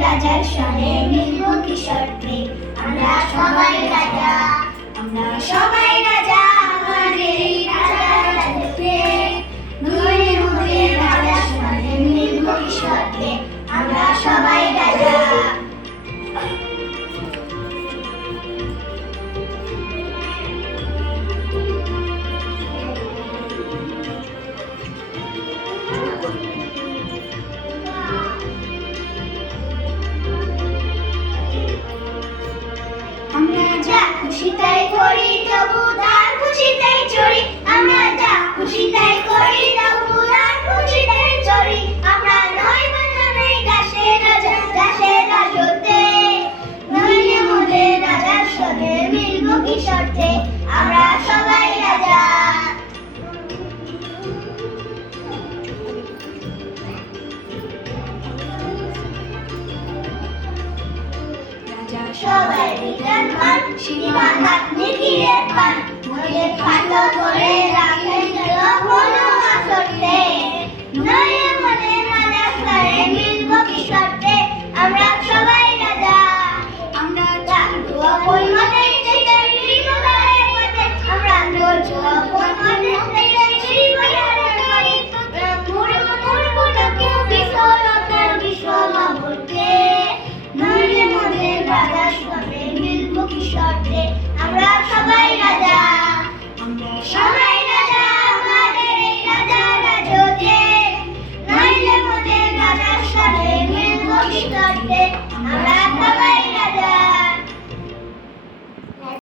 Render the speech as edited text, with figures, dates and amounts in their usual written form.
রাজার সনে মিলব কি শর্তে আমরা সবাই রাজা আমাদের এই রাজার রাজত্বে নইলে মোদের রাজার সনে মিলব কি শর্তে আমরা সবাই রাজা আমরা যা খুশি তাই করি তবু তার খুশিতেই চড়ি আমরা যা খুশি তাই করি তবু তার খুশিতেই চড়ি আমরা নই বাধা নেই দাসের রাজত্বে নইলে মোদের রাজার সঙ্গে মিলব কি শর্তে আমরা সবাই রাজা সবাই বিধান পান বিধান আপনি ফিরে পান মোদের খাটো করে রাখেন কোনো আসরতে নইলে মোদের রাজার সঙ্গে মিলব কি শর্তে আমরা সবাই রাজা আমরা চালু ওই মতে সেটাই বিপদের পথে আমরা চলছি ওই মতে সেটাই বিপদের পথে মুড়মুড়কে বিফলতার বিষম ভর্তে নইলে মোদের রাজার সঙ্গে মিলব কি শর্তে আমরা সবাই রাজা আমাদের এই রাজার রাজত্বে নইলে মোদের রাজার সঙ্গে মিলব কি শর্তে আমরা